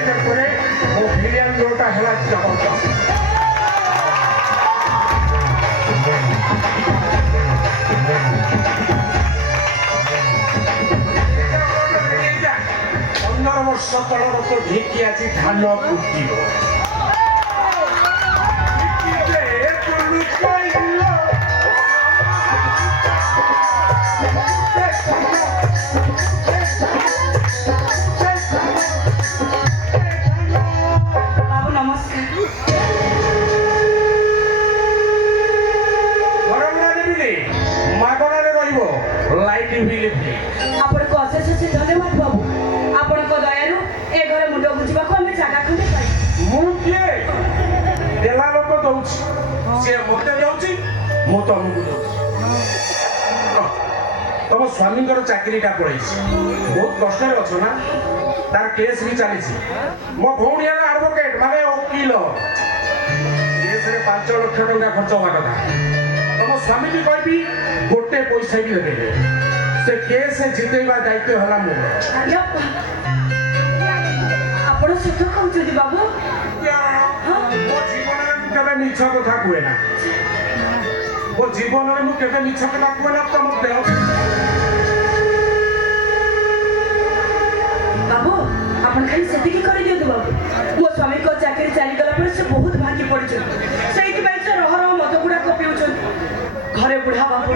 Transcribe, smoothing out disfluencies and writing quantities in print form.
Character ପରେ ମୋ villain ରୋଲଟା ହେଲା ଜବରଦସ୍ତ। पंदर वर्ष तलर तो ढेकी आज धान कुटिब मागणारे लाइट बिल आपको अशेष अशेष धन्यवाद बाबू आपण दयालु ए घर मुंड बुझा आम जगह खंडे पाई मुझे देला लोक दौर सी मत दौर मु तुमको दौर तुम स्वामी चाकरीटा पड़े बहुत कष्ट अच्छ ना तार केस भी चली मो भौणी एडवोकेट माने वकिल केस 5 लाख टका खर्च हवा कथा तुम स्वामी भी कहबी गोटे पैसा भी देवे से केस जितेबा दायित्व है मोर आपण सत कहते बाबू मो जीवन में केवे मिछ कथा कहे ना मो जीवन में केवे मिछ कथा कहे ना तुम देह बाबू आपण खाली सेतिकी कर दियो बाबू मो स्वामी को चाकरी चली गला पर से बहुत भागी पड़छ सेति पई से रह रह मत गुडा को पिउछ घरे बुढ़ा बाबू